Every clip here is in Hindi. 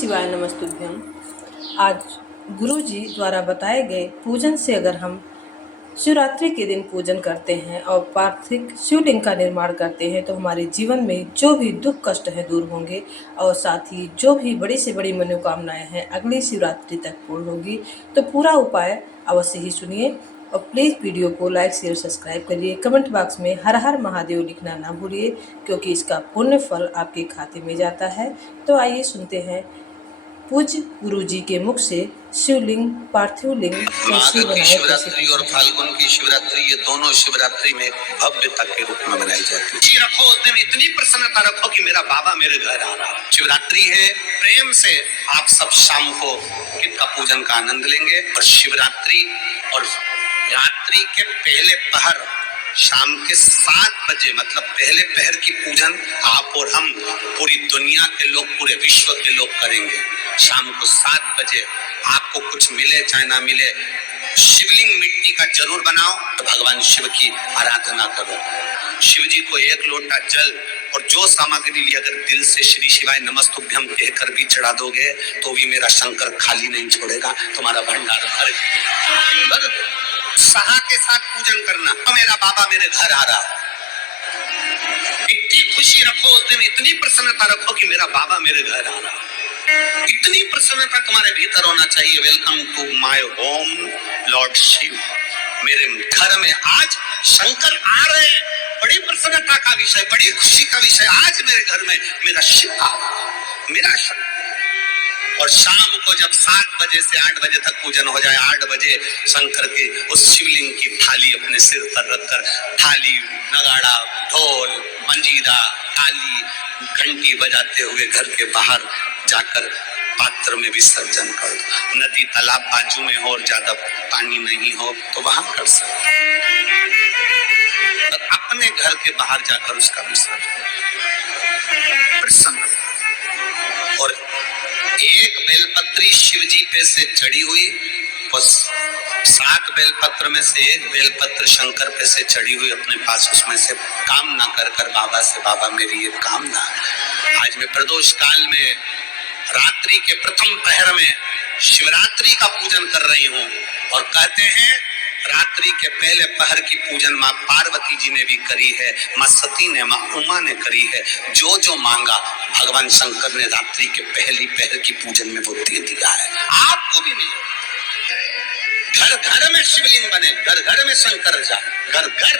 शिवाय नमस्तुभ्यम। आज गुरु जी द्वारा बताए गए पूजन से अगर हम शिवरात्रि के दिन पूजन करते हैं और पार्थिव शिवलिंग का निर्माण करते हैं तो हमारे जीवन में जो भी दुख कष्ट है दूर होंगे और साथ ही जो भी बड़ी से बड़ी मनोकामनाएं हैं अगली शिवरात्रि तक पूर्ण होगी। तो पूरा उपाय अवश्य ही सुनिए और प्लीज़ वीडियो को लाइक शेयर सब्सक्राइब करिए। कमेंट बॉक्स में हर हर महादेव लिखना ना भूलिए क्योंकि इसका पुण्य फल आपके खाते में जाता है। तो आइए सुनते हैं पूज्य गुरु जी के मुख से शिवलिंग पार्थिव लिंग कैसे बनाए। शिवरात्रि और फाल्गुन की शिवरात्रि, ये दोनों शिवरात्रि में भव्यता के रूप में मनाई जाती है। रखो उस दिन इतनी प्रसन्नता रखो कि मेरा बाबा मेरे घर आ रहा है। शिवरात्रि है, प्रेम से आप सब शाम को किट का पूजन का आनंद लेंगे। और शिवरात्रि और रात्रि के पहले पहर शाम के 7 बजे मतलब पहले पहर की पूजन आप और हम पूरी दुनिया के लोग, पूरे विश्व के लोग करेंगे। शाम को 7 बजे आपको कुछ मिले चाहे ना मिले, शिवलिंग मिट्टी का जरूर बनाओ, तो भगवान शिव की आराधना करो। शिव जी को 1 लोटा जल और जो सामग्री ली अगर दिल से श्री शिवाय नमस्तुभ्यम कहकर भी चढ़ा दोगे तो भी मेरा शंकर खाली नहीं छोड़ेगा, तुम्हारा भंडार भर सहा के साथ पूजन करना। तो मेरा बाबा मेरे घर आ रहा, इतनी खुशी रखो उस दिन, इतनी प्रसन्नता रखो कि मेरा बाबा मेरे घर आ रहा। इतनी प्रसन्नता तुम्हारे भीतर होना चाहिए। Welcome to my home lord Shiva. मेरे घर में आज शंकर आ रहे हैं, बड़ी प्रसन्नता का विषय, बड़ी खुशी का विषय। आज मेरे घर में मेरा शिव आ रहा, मेरा शंकर। और शाम को जब 7 बजे से 8 बजे तक पूजन हो जाए, 8 बजे शंकर की उस शिवलिंग की थाली अपने सिर पर रखकर, थाली, नगाड़ा, ढोल, मंजीरा, ताली, घंटी बजाते हुए घर के बाहर जाकर पात्र में विसर्जन कर दो। नदी तालाब बाजू में हो और ज्यादा पानी नहीं हो तो वहां कर सकते, अपने घर के बाहर जाकर उसका विसर्जन। और एक बेलपत्री शिव जी पे से चढ़ी हुई, और 7 बेलपत्र में से एक बेलपत्र शंकर पे से चढ़ी हुई अपने पास, उसमें से कामना कर बाबा से, बाबा मेरी ये कामना, आज मैं प्रदोष काल में रात्रि के प्रथम पहर में शिवरात्रि का पूजन कर रही हूँ। और कहते हैं रात्रि के पहले पहर की पूजन माँ पार्वती जी ने भी करी है, माँ सती ने, माँ उमा ने करी है। जो जो मांगा भगवान शंकर ने रात्रि के पहली पहर की पूजन में वो दे दिया है। आपको भी मिले, घर घर में शिवलिंग बने, घर घर में शंकर जाए, घर घर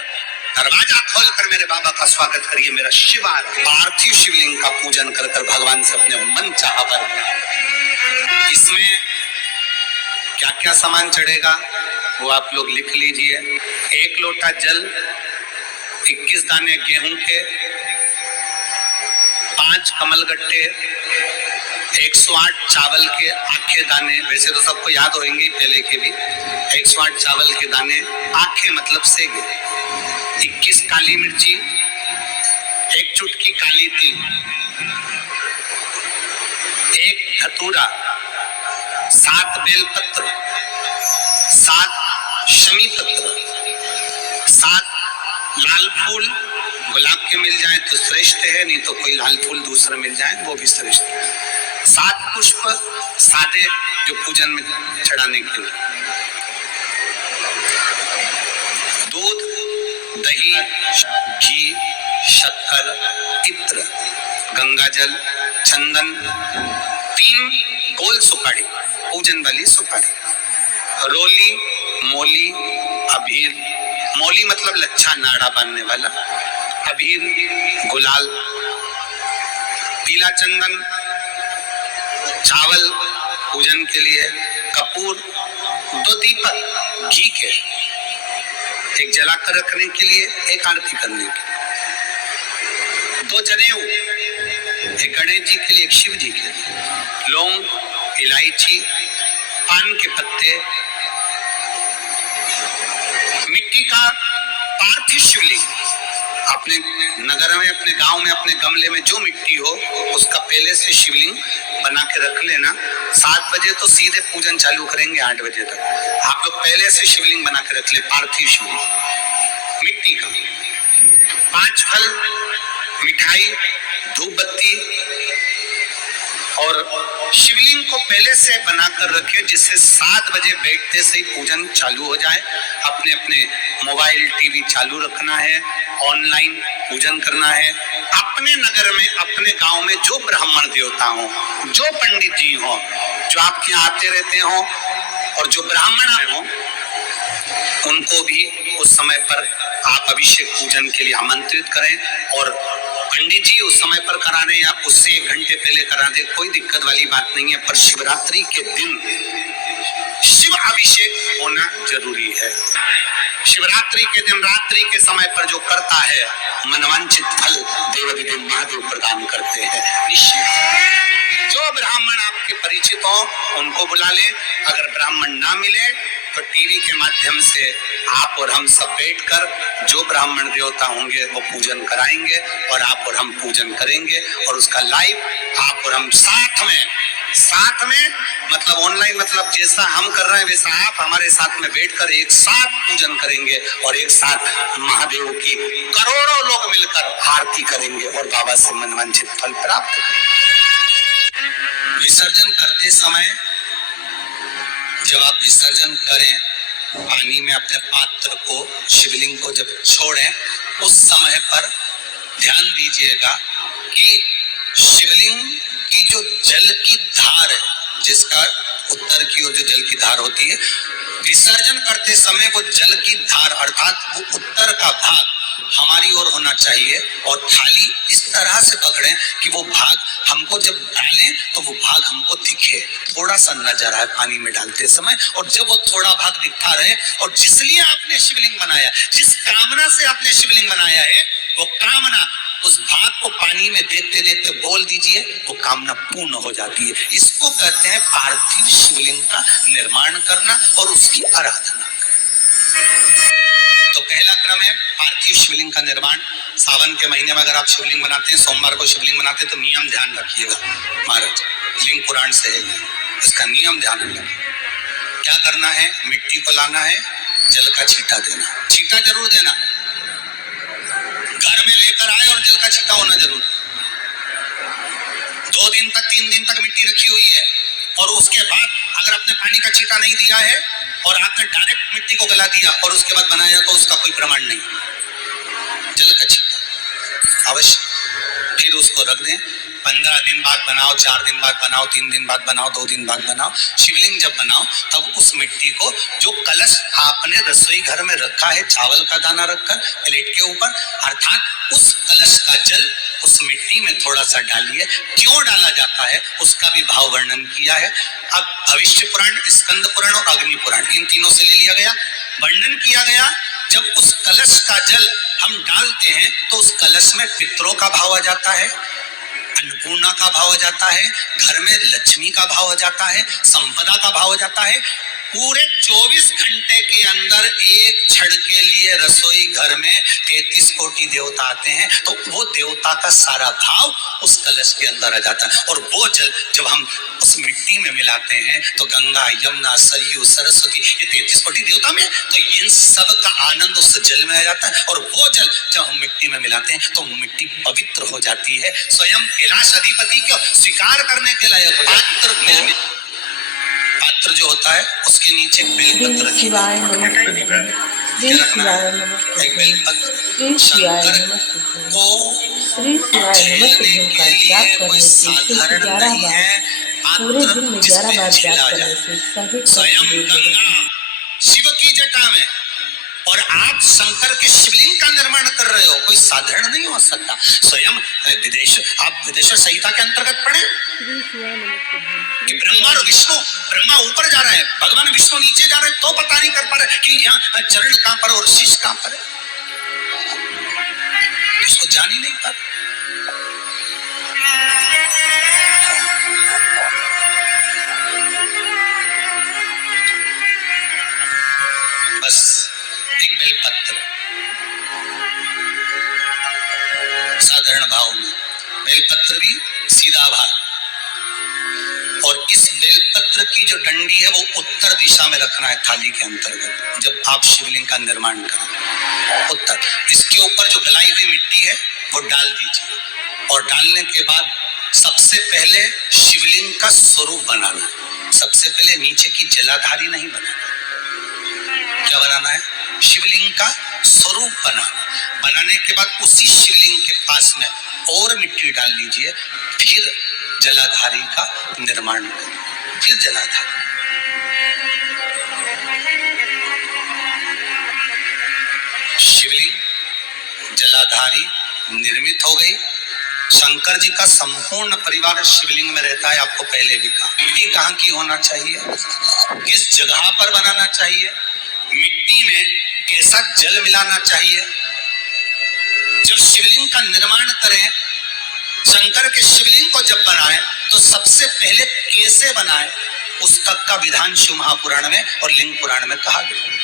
दरवाजा खोलकर मेरे बाबा का स्वागत करिए। मेरा शिव आ रहा है। पार्थिव शिवलिंग का पूजन कर कर भगवान से अपने मन चाहा वर। इसमें क्या क्या सामान चढ़ेगा वो आप लोग लिख लीजिए। 1 लोटा जल, 21 दाने गेहूं के, 5 कमलगट्टे, 108 चावल के आखे दाने, वैसे तो सबको याद होंगे पहले के भी। 108 चावल के दाने, आखे मतलब सेगे, 21 काली मिर्ची, 1 चुटकी काली तिल, 1 धतूरा, 7 बेलपत्र, 7 शमी पत्र, 7 लाल फूल, गुलाब के मिल जाए तो श्रेष्ठ है, नहीं तो कोई लाल फूल दूसरा मिल जाए वो भी श्रेष्ठ है। 7 पुष्प सादे जो पूजन में चढ़ाने के लिए, दूध, दही, घी, शक्कर, इत्र, गंगाजल, चंदन, 3 गोल सुपारी, पूजन वाली सुपारी, रोली, मोली, अबीर, मोली मतलब लच्छा नाड़ा बांधने वाला, अबीर, गुलाल, पीला चंदन, चावल पूजन के लिए, कपूर, 2 दीपक घी के, 1 जलाकर रखने के लिए, 1 आरती करने के लिए, 2 जनेऊ, 1 गणेश जी के लिए, 1 शिव जी के लिए, लौंग, इलायची, पान के पत्ते, मिट्टी का पार्थिव शिवलिंग। अपने नगर में, अपने गांव में, अपने गमले में जो मिट्टी हो उसका पहले से शिवलिंग बना के रख लेना। 7 बजे तो सीधे पूजन चालू करेंगे, 8 बजे तक आप लोग पहले से शिवलिंग बना के रख ले, पार्थिव शिवलिंग मिट्टी का। 5 फल, मिठाई, धूप बत्ती और शिवलिंग को पहले से बनाकर रखे, जिससे 7 बजे बैठते से ही पूजन चालू हो जाए। अपने अपने मोबाइल टीवी चालू रखना है, ऑनलाइन पूजन करना है। अपने नगर में, अपने गांव में जो ब्राह्मण देवता हो, जो पंडित जी हो, जो आपके यहाँ आते रहते हो, और जो ब्राह्मण हो, उनको भी उस समय पर आप अभिषेक पूजन के लिए आमंत्रित करें। और पंडित जी उस समय पर करा रहे हैं, आप उससे 1 घंटे पहले करा दें, कोई दिक्कत वाली बात नहीं है। पर शिवरात्रि के दिन शिव अभिषेक होना जरूरी है। शिवरात्रि के दिन रात्रि के समय पर जो करता है, मनवांचित फल देवाधिदेव महादेव प्रदान करते हैं निश्चित। जो ब्राह्मण आपके परिचित हो उनको बुला ले। अगर ब्राह्मण ना मिले तो टीवी के माध्यम से आप और हम सब बैठकर जो ब्राह्मण देवता होंगे वो पूजन कराएंगे, और आप और हम पूजन करेंगे। और उसका लाइव आप और हम साथ में मतलब ऑनलाइन, मतलब जैसा हम कर रहे हैं वैसा आप हमारे साथ में बैठकर एक साथ पूजन करेंगे, और एक साथ महादेव की करोड़ों लोग मिलकर आरती करेंगे और बाबा से मनवांछित फल प्राप्त करेंगे। विसर्जन करते समय जब आप विसर्जन करें, पानी में अपने पात्र को, शिवलिंग को जब छोड़ें, उस समय पर ध्यान दीजिएगा कि शिवलिंग की जो जल की धार है, जिसका उत्तर की ओर जो जल की धार होती है, विसर्जन करते समय वो जल की धार अर्थात वो उत्तर का भाग हमारी ओर होना चाहिए। और थाली इस तरह से पकड़ें कि वो भाग हमको जब डालें तो वो भाग हमको दिखे, थोड़ा सा नजर आए पानी में डालते समय। और जब वो थोड़ा भाग दिखता रहे, और जिसलिए आपने शिवलिंग बनाया, जिस कामना से आपने शिवलिंग बनाया है, वो कामना उस भाग को पानी में देखते देखते बोल दीजिए, वो कामना पूर्ण हो जाती है। इसको कहते हैं पार्थिव शिवलिंग का निर्माण करना और उसकी आराधना करना। तो पहला क्रम है पार्थिव शिवलिंग का निर्माण। सावन के महीने में अगर आप शिवलिंग बनाते हैं, सोमवार को शिवलिंग बनाते हैं, तो नियम ध्यान रखिएगा महाराज, लिंग पुराण से है, इसका नियम ध्यान रखना। क्या करना है, मिट्टी को लाना है, जल का छींटा देना, छींटा जरूर देना, घर में लेकर आए और जल का छींटा होना जरूर। 2 दिन तक 3 दिन तक मिट्टी रखी हुई है, और उसके बाद अगर आपने पानी का छींटा नहीं दिया है और आपने डायरेक्ट मिट्टी को गला दिया और उसके बाद बनाया, तो उसका कोई प्रमाण नहीं। जल का छींटा अवश्य, फिर उसको रख दें। 15 दिन बाद बनाओ, 4 दिन बाद बनाओ, 3 दिन बाद बनाओ, 2 दिन बाद बनाओ। शिवलिंग जब बनाओ तब उस मिट्टी को, जो कलश आपने रसोई घर में रखा है, चावल का दाना रखकर प्लेट के ऊपर, अर्थात उस कलश का जल उस मिट्टी में थोड़ा सा डालिए। क्यों डाला जाता है उसका भी भाव वर्णन किया है। अब भविष्य पुराण, स्कंद पुराण और अग्नि पुराण, इन तीनों से ले लिया गया, वर्णन किया गया। जब उस कलश का जल हम डालते हैं तो उस कलश में पितरों का भाव आ जाता है, अन्नपूर्णा का भाव आ जाता है, घर में लक्ष्मी का भाव आ जाता है, संपदा का भाव आ जाता है। पूरे 24 घंटे के अंदर एक क्षण के लिए रसोई घर में 33 कोटि देवता आते हैं, तो वो देवता का सारा भाव उस कलश के अंदर आ जाता है। और वो जल जब हम उस मिट्टी में मिलाते हैं तो गंगा, यमुना, सरयू, सरस्वती, ये 33 कोटि देवता में, तो इन सब का आनंद उस जल में आ जाता है। और वो जल जब हम मिट्टी में मिलाते हैं तो मिट्टी पवित्र हो जाती है, स्वयं कैलाश अधिपति को स्वीकार करने के लायक हो जाती है। पात्र जो होता है उसके नीचे बेलपत्र रखिए, एक बेलपत्र। शंकर को झेलने के लिए कोई साधारण नहीं है, पात्र जिसमें झेला जाए। स्वयं गंगा शिव की जटा में, और आप शंकर के शिवलिंग का निर्माण कर रहे हो, कोई साधारण नहीं हो सकता। स्वयं आप विदेश संहिता के अंतर्गत पढ़े कि ब्रह्मा और विष्णु, ब्रह्मा ऊपर जा रहे हैं, भगवान विष्णु नीचे जा रहे हैं, तो पता नहीं कर पा रहे कि यहाँ चरण कहां पर और शीश कहां पर है, इसको जान ही नहीं पा रहे। बस एक बेलपत्र, साधारण भाव में बेलपत्र भी सीधा भाग, और इस बेलपत्र की जो डंडी है वो उत्तर दिशा में रखना है थाली के अंतर्गत। जब आप शिवलिंग का निर्माण करें उत्तर, इसके ऊपर जो गलाई हुई मिट्टी है वो डाल दीजिए, और डालने के बाद सबसे पहले शिवलिंग का स्वरूप बनाना है। सबसे पहले नीचे की जलाधारी नहीं बनाना। क्या बनाना है? शिवलिंग का स्वरूप बनाना। बनाने के बाद उसी शिवलिंग के पास में और मिट्टी डाल लीजिए, फिर जलाधारी का निर्माण करिए। फिर जलाधारी, शिवलिंग, जलाधारी निर्मित हो गई। शंकर जी का संपूर्ण परिवार शिवलिंग में रहता है। आपको पहले भी कहा, मिट्टी कहाँ की होना चाहिए, किस जगह पर बनाना चाहिए, मिट्टी में कैसा जल मिलाना चाहिए। जब शिवलिंग का निर्माण करें, शंकर के शिवलिंग को जब बनाए, तो सबसे पहले कैसे बनाए, उस तक का विधान शिव महापुराण में और लिंग पुराण में कहा गया।